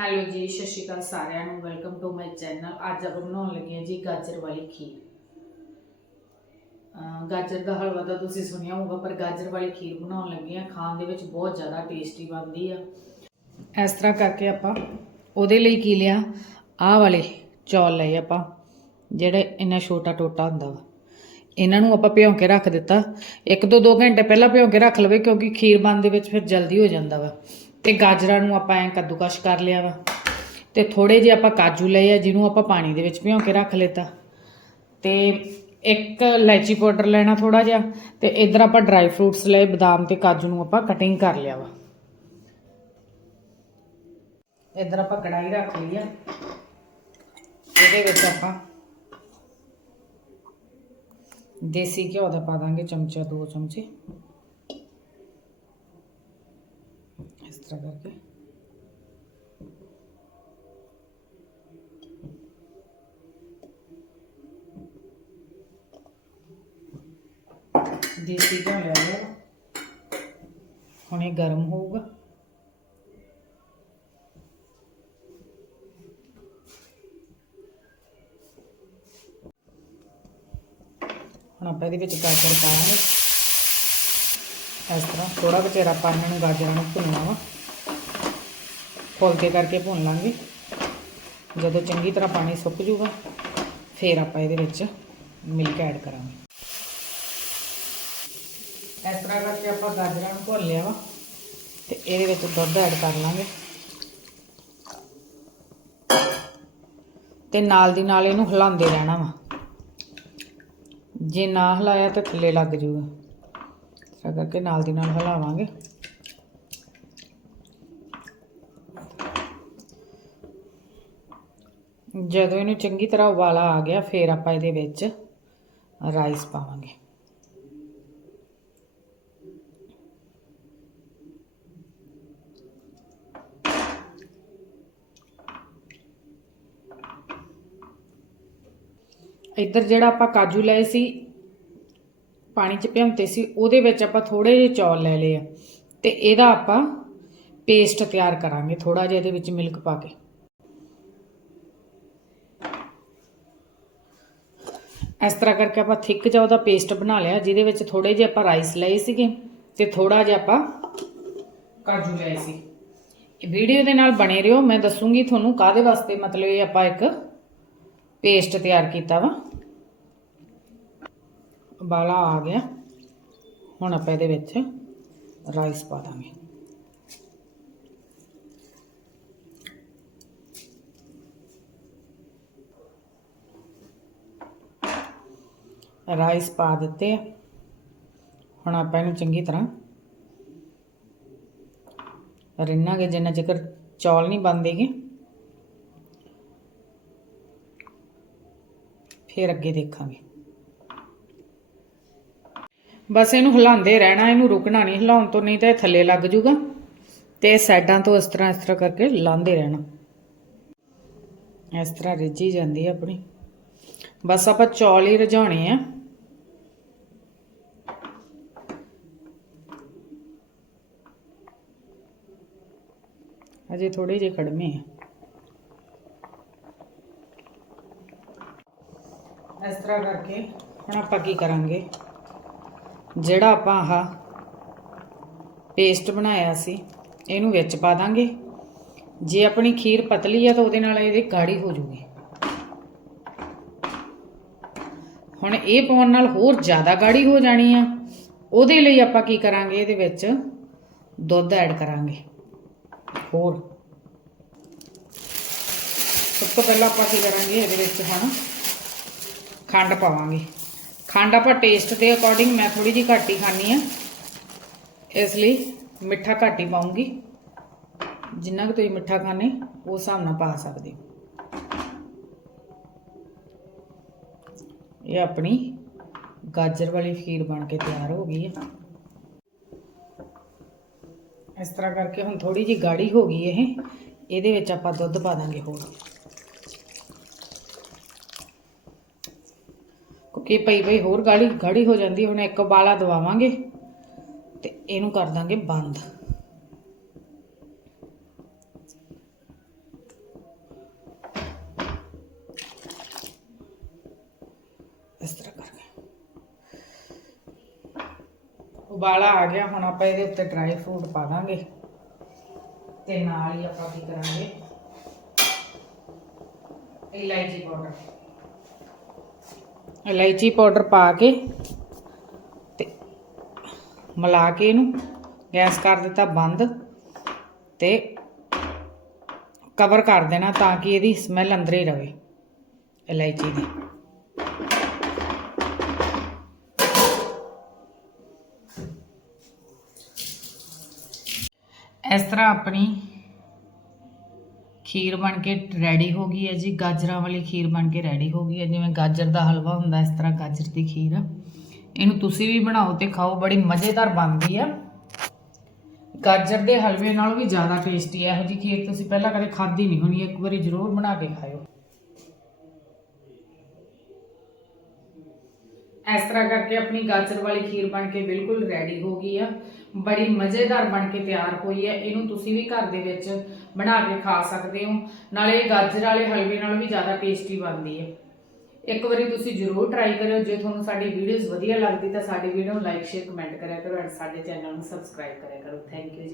Hello ਜੀ, ਸਤਿ ਸ਼੍ਰੀ ਅਕਾਲ ਸਾਰਿਆਂ ਨੂੰ ਵੈਲਕਮ ਟੂ ਮਾਈ ਚੈਨਲ ਅੱਜ ਆਪਾਂ ਬਣਾਉਣ ਲੱਗੇ ਹਾਂ ਜੀ ਗਾਜਰ ਵਾਲੀ ਖੀਰ। ਗਾਜਰ ਦਾ ਹਲਵਾ ਤਾਂ ਤੁਸੀਂ ਸੁਣਿਆ ਹੋਊਗਾ, ਪਰ ਗਾਜਰ ਵਾਲੀ ਖੀਰ ਬਣਾਉਣ ਲੱਗੇ ਹਾਂ। ਖਾਣ ਦੇ ਵਿੱਚ ਬਹੁਤ ਜ਼ਿਆਦਾ ਟੇਸਟੀ ਬਣਦੀ ਆ। ਇਸ ਤਰ੍ਹਾਂ ਕਰਕੇ ਆਪਾਂ ਉਹਦੇ ਲਈ ਕੀ ਲਿਆ? ਆਹ ਵਾਲੇ ਚੌਲ ਲਏ ਆਪਾਂ, ਜਿਹੜੇ ਇੰਨਾ ਛੋਟਾ ਟੋਟਾ ਹੁੰਦਾ ਵਾ। ਇਹਨਾਂ ਨੂੰ ਆਪਾਂ ਭਿਉਂ ਕੇ ਰੱਖ ਦਿੱਤਾ। ਇੱਕ ਤੋਂ ਦੋ ਘੰਟੇ ਪਹਿਲਾਂ ਭਿਉਂ ਕੇ ਰੱਖ ਲਵੇ, ਕਿਉਂਕਿ ਖੀਰ ਬਣ ਦੇ ਵਿੱਚ ਫਿਰ ਜਲਦੀ ਹੋ ਜਾਂਦਾ ਵਾ। ਤੇ ਗਾਜਰਾਂ ਨੂੰ ਆਪਾਂ ਐ ਕੱਦੂਕਸ਼ ਕਰ ਲਿਆ ਵਾ। ਤੇ ਥੋੜੇ ਜਿਹੇ ਆਪਾਂ ਕਾਜੂ ਲਏ ਆ, ਜਿਹਨੂੰ ਆਪਾਂ ਪਾਣੀ ਦੇ ਵਿੱਚ ਭਿਉਂ ਕੇ ਰੱਖ ਲਿੱਤਾ। ਤੇ ਇੱਕ ਇਲਾਇਚੀ ਪਾਊਡਰ ਲੈਣਾ ਥੋੜਾ ਜਿਹਾ, ਤੇ ਇਧਰ ਆਪਾਂ ਡਰਾਈ ਫਰੂਟਸ ਲਏ, ਬਦਾਮ ਤੇ ਕਾਜੂ ਨੂੰ ਆਪਾਂ ਕਟਿੰਗ ਕਰ ਲਿਆ ਵਾ। ਇਧਰ ਆਪਾਂ ਕੜਾਈ ਰੱਖ ਲਈ ਆ। ਇਹਦੇ ਵਿੱਚ ਆਪਾਂ ਦੇਸੀ ਘਿਓ ਦਾ ਪਾ ਦਾਂਗੇ, ਚਮਚਾ ਦੋ ਚਮਚੇ ਇਸ ਤਰ੍ਹਾਂ ਕਰਕੇ ਦੇਸੀ ਘਿਓ ਲੈ ਲਿਆ ਹੁਣ ਇਹ ਗਰਮ ਹੋਊਗਾ। ਹੁਣ ਆਪਾਂ ਇਹਦੇ ਵਿੱਚ ਗਾਜਰ ਪਾਵਾਂਗੇ। ਇਸ ਤਰ੍ਹਾਂ ਥੋੜਾ ਬਚੇਰਾ ਪਾਣੀ ਨੂੰ ਗਾਜਰਾਂ ਨੂੰ ਭੁੰਨਣਾ ਵਾ। ਖੋਲ ਕਰਕੇ ਭੁੰਨ ਲਾਂਗੇ। ਜਦੋਂ ਚੰਗੀ ਤਰ੍ਹਾਂ ਪਾਣੀ ਸੁੱਕ ਜੂਗਾ, ਫਿਰ ਆਪਾਂ ਇਹਦੇ ਵਿੱਚ ਮਿਲਕ ਐਡ ਕਰਾਂਗੇ। ਇਸ ਤਰ੍ਹਾਂ ਕਰਕੇ ਆਪਾਂ ਗਾਜਰਾਂ ਨੂੰ ਭੁੰਨ ਲਿਆ ਵਾ, ਤੇ ਇਹਦੇ ਵਿੱਚ ਦੁੱਧ ਐਡ ਕਰ ਲਾਂਗੇ। ਤੇ ਨਾਲ ਦੀ ਨਾਲ ਇਹਨੂੰ ਹਿਲਾਉਂਦੇ ਰਹਿਣਾ ਵਾ। ਜੇ ਨਾ ਹਿਲਾਇਆ ਤਾਂ ਥੱਲੇ ਲੱਗ ਜੂਗਾ। ਇਸ ਤਰ੍ਹਾਂ ਕਰਕੇ ਨਾਲ ਦੀ ਨਾਲ ਹਿਲਾਵਾਂਗੇ। ਜਦੋਂ ਇਹਨੂੰ ਚੰਗੀ ਤਰ੍ਹਾਂ ਉਬਾਲਾ ਆ ਗਿਆ, ਫਿਰ ਆਪਾਂ ਇਹਦੇ ਵਿੱਚ ਰਾਈਸ ਪਾਵਾਂਗੇ। ਇੱਧਰ ਜਿਹੜਾ ਆਪਾਂ ਕਾਜੂ ਲਏ ਸੀ, ਪਾਣੀ 'ਚ ਭਿਉਂਤੇ ਸੀ, ਉਹਦੇ ਵਿੱਚ ਆਪਾਂ ਥੋੜੇ ਜਿਹੇ ਚੌਲ ਲੈ ਲਏ ਆ। ਤੇ ਇਹਦਾ ਆਪਾਂ ਪੇਸਟ ਤਿਆਰ ਕਰਾਂਗੇ ਥੋੜਾ ਜਿਹਾ ਇਹਦੇ ਵਿੱਚ ਮਿਲਕ ਪਾ ਕੇ। ਇਸ ਤਰ੍ਹਾਂ ਕਰਕੇ ਆਪਾਂ ਥਿੱਕ ਜਿਹਾ ਉਹਦਾ ਪੇਸਟ ਬਣਾ ਲਿਆ, ਜਿਹਦੇ ਵਿੱਚ ਥੋੜੇ ਜਿਹੇ ਆਪਾਂ ਰਾਈਸ ਲਏ ਸੀਗੇ ਤੇ ਥੋੜਾ ਜਿਹਾ ਆਪਾਂ ਕਾਜੂ ਲਏ ਸੀ। ਵੀਡੀਓ ਦੇ ਨਾਲ ਬਣੇ ਰਹੋ, ਮੈਂ ਦੱਸੂਗੀ ਤੁਹਾਨੂੰ ਕਾਦੇ ਵਾਸਤੇ ਮਤਲਬ ਇਹ ਆਪਾਂ ਇੱਕ ਪੇਸਟ ਤਿਆਰ ਕੀਤਾ ਵਾ। ਉਬਾਲਾ ਆ ਗਿਆ। ਹੁਣ ਆਪਾਂ ਇਹਦੇ ਵਿੱਚ ਰਾਈਸ ਪਾ ਦਾਂਗੇ। ਰਾਈਸ ਪਾ ਦਿੱਤੇ ਆ। ਹੁਣ ਆਪਾਂ ਇਹਨੂੰ ਚੰਗੀ ਤਰ੍ਹਾਂ ਰਿੰਨਾਂਗੇ, ਜਿੰਨਾ ਚਿਰ ਚੌਲ ਨਹੀਂ ਬਣਦੇਗੇ ਫਿਰ ਅੱਗੇ ਦੇਖਾਂਗੇ। ਬਸ ਇਹਨੂੰ ਹਿਲਾਉਂਦੇ ਰਹਿਣਾ, ਇਹਨੂੰ ਰੁਕਣਾ ਨਹੀਂ, ਹਿਲਾਉਣ ਤੋਂ ਨਹੀਂ ਤਾਂ ਇਹ ਥੱਲੇ ਲੱਗ ਜੂਗਾ। ਤੇ ਸਾਈਡਾਂ ਤੋਂ ਇਸ ਤਰ੍ਹਾਂ ਇਸ ਤਰ੍ਹਾਂ ਕਰਕੇ ਲਾਉਂਦੇ ਰਹਿਣਾ। ਇਸ ਤਰ੍ਹਾਂ ਰਿੱਝੀ ਜਾਂਦੀ ਹੈ ਆਪਣੀ। ਬਸ ਆਪਾਂ ਚੌਲ ਹੀ ਰਝਾਉਣੇ ਆ। ਅਜੇ ਥੋੜੇ ਜਿਹੇ ਖੜਮੇ ਆ। ਇਸ ਤਰ੍ਹਾਂ ਕਰਕੇ ਹੁਣ ਆਪਾਂ ਕੀ ਕਰਾਂਗੇ? ਜਿਹੜਾ ਆਪਾਂ ਆਹ ਪੇਸਟ ਬਣਾਇਆ ਸੀ, ਇਹਨੂੰ ਵਿੱਚ ਪਾ ਦਾਂਗੇ। ਜੇ ਆਪਣੀ ਖੀਰ ਪਤਲੀ ਆ ਤਾਂ ਉਹਦੇ ਨਾਲ ਇਹਦੇ ਗਾੜੀ ਹੋ ਜੂਗੀ। ਹੁਣ ਇਹ ਪਾਉਣ ਨਾਲ ਹੋਰ ਜ਼ਿਆਦਾ ਗਾੜੀ ਹੋ ਜਾਣੀ ਆ। ਉਹਦੇ ਲਈ ਆਪਾਂ ਕੀ ਕਰਾਂਗੇ? ਇਹਦੇ ਵਿੱਚ ਦੁੱਧ ਐਡ ਕਰਾਂਗੇ। ਹੋਰ ਸਭ ਤੋਂ ਪਹਿਲਾਂ ਆਪਾਂ ਕੀ ਕਰਾਂਗੇ ਇਹਦੇ ਵਿੱਚ ਹੁਣ ਖੰਡ ਪਾਵਾਂਗੇ ਖੰਡ ਆਪਾਂ ਟੇਸਟ ਦੇ ਅਕੋਰਡਿੰਗ ਮੈਂ ਥੋੜੀ ਜਿਹੀ ਘੱਟ ਹੀ ਖਾਣੀ ਆ ਇਸ ਲਈ ਮਿੱਠਾ ਘੱਟ ਹੀ ਪਾਉਂਗੀ ਜਿੰਨਾ ਕਿ ਤੁਸੀਂ ਮਿੱਠਾ ਖਾਣੇ ਉਸ ਹਿਸਾਬ ਨਾਲ ਪਾ ਸਕਦੇ ਹੋ ਇਹ ਆਪਣੀ ਗਾਜਰ ਵਾਲੀ ਖੀਰ ਬਣ ਕੇ ਤਿਆਰ ਹੋ ਗਈ ਹੈ ਇਸ ਤਰ੍ਹਾਂ ਕਰਕੇ ਹੁਣ ਥੋੜੀ ਜੀ ਗਾੜੀ ਹੋ ਗਈ ਇਹ। ਇਹਦੇ ਵਿੱਚ ਆਪਾਂ ਦੁੱਧ ਪਾ ਦਾਂਗੇ ਹੋਰ। ਕਿਉਂਕਿ ਪਈ ਪਈ ਹੋਰ ਗਾੜੀ ਗਾੜੀ ਹੋ ਜਾਂਦੀ, ਹੁਣ ਇੱਕ ਉਬਾਲਾ ਦਵਾਵਾਂਗੇ ਤੇ ਇਹਨੂੰ ਕਰ ਦਾਂਗੇ ਬੰਦ। ਇਸ ਤਰ੍ਹਾਂ ਕਰ ਉਬਾਲਾ ਆ ਗਿਆ, ਹੁਣ ਆਪਾਂ ਇਹਦੇ ਉੱਤੇ ਡਰਾਈ ਫਰੂਟ ਪਾ ਦਾਂਗੇ। ਤੇ ਨਾਲ ਹੀ ਆਪਾਂ ਕੀ ਕਰਾਂਗੇ? ਇਲਾਇਚੀ ਪਾਊਡਰ ਇਲਾਇਚੀ ਪਾਊਡਰ ਪਾ ਕੇ ਤੇ ਮਿਲਾ ਕੇ ਇਹਨੂੰ ਗੈਸ ਕਰ ਦਿੱਤਾ ਬੰਦ ਤੇ ਕਵਰ ਕਰ ਦੇਣਾ ਤਾਂ ਕਿ ਇਹਦੀ ਸਮੈਲ ਅੰਦਰ ਹੀ ਰਵੇ ਇਲਾਇਚੀ ਦੀ। ਇਸ ਤਰ੍ਹਾਂ ਆਪਣੀ ਖੀਰ ਬਣ ਕੇ ਰੈਡੀ ਹੋ ਗਈ ਹੈ ਜੀ। ਗਾਜਰਾਂ ਵਾਲੀ ਖੀਰ ਬਣ ਕੇ ਰੈਡੀ ਹੋ ਗਈ ਹੈ। ਜਿਵੇਂ ਗਾਜਰ ਦਾ ਹਲਵਾ ਹੁੰਦਾ, ਇਸ ਤਰ੍ਹਾਂ ਗਾਜਰ ਦੀ ਖੀਰ। ਇਹਨੂੰ ਤੁਸੀਂ ਵੀ ਬਣਾਓ ਤੇ ਖਾਓ, ਬੜੀ ਮਜ਼ੇਦਾਰ ਬਣਦੀ ਆ ਗਾਜਰ ਦੇ ਹਲਵੇ ਨਾਲੋਂ ਵੀ ਜ਼ਿਆਦਾ ਟੇਸਟੀ ਹੈ। ਇਹੋ ਜੀ ਖੀਰ ਤੁਸੀਂ ਪਹਿਲਾਂ ਕਦੇ ਖਾਧੀ ਨਹੀਂ ਹੋਣੀ, ਇੱਕ ਵਾਰੀ ਜ਼ਰੂਰ ਬਣਾ ਕੇ ਖਾਓ ਇਸ ਤਰ੍ਹਾਂ ਕਰਕੇ ਆਪਣੀ ਗਾਜਰ ਵਾਲੀ ਖੀਰ ਬਣ ਕੇ ਬਿਲਕੁਲ ਰੈਡੀ ਹੋ ਗਈ ਆ। ਬੜੀ ਮਜ਼ੇਦਾਰ ਬਣ ਕੇ ਤਿਆਰ ਹੋਈ ਹੈ ਇਹਨੂੰ ਤੁਸੀਂ ਵੀ ਘਰ ਦੇ ਵਿੱਚ ਬਣਾ ਕੇ ਖਾ ਸਕਦੇ ਹੋ। ਨਾਲੇ ਇਹ ਗਾਜਰ ਵਾਲੇ ਹਲਵੇ ਨਾਲ ਵੀ ਜ਼ਿਆਦਾ ਟੇਸਟੀ ਬਣਦੀ ਹੈ ਇੱਕ ਵਾਰੀ ਤੁਸੀਂ ਜ਼ਰੂਰ ਟਰਾਈ ਕਰਿਓ। ਜੇ ਤੁਹਾਨੂੰ ਸਾਡੀ ਵੀਡੀਓਜ਼ ਵਧੀਆ ਲੱਗਦੀ ਤਾਂ ਸਾਡੀ ਵੀਡੀਓ ਨੂੰ ਲਾਈਕ ਸ਼ੇਅਰ ਕਮੈਂਟ ਕਰਿਆ ਕਰੋ ਐਂਡ ਸਾਡੇ ਚੈਨਲ ਨੂੰ ਸਬਸਕ੍ਰਾਈਬ ਕਰਿਆ ਕਰੋ। ਥੈਂਕ ਯੂ ਜੀ।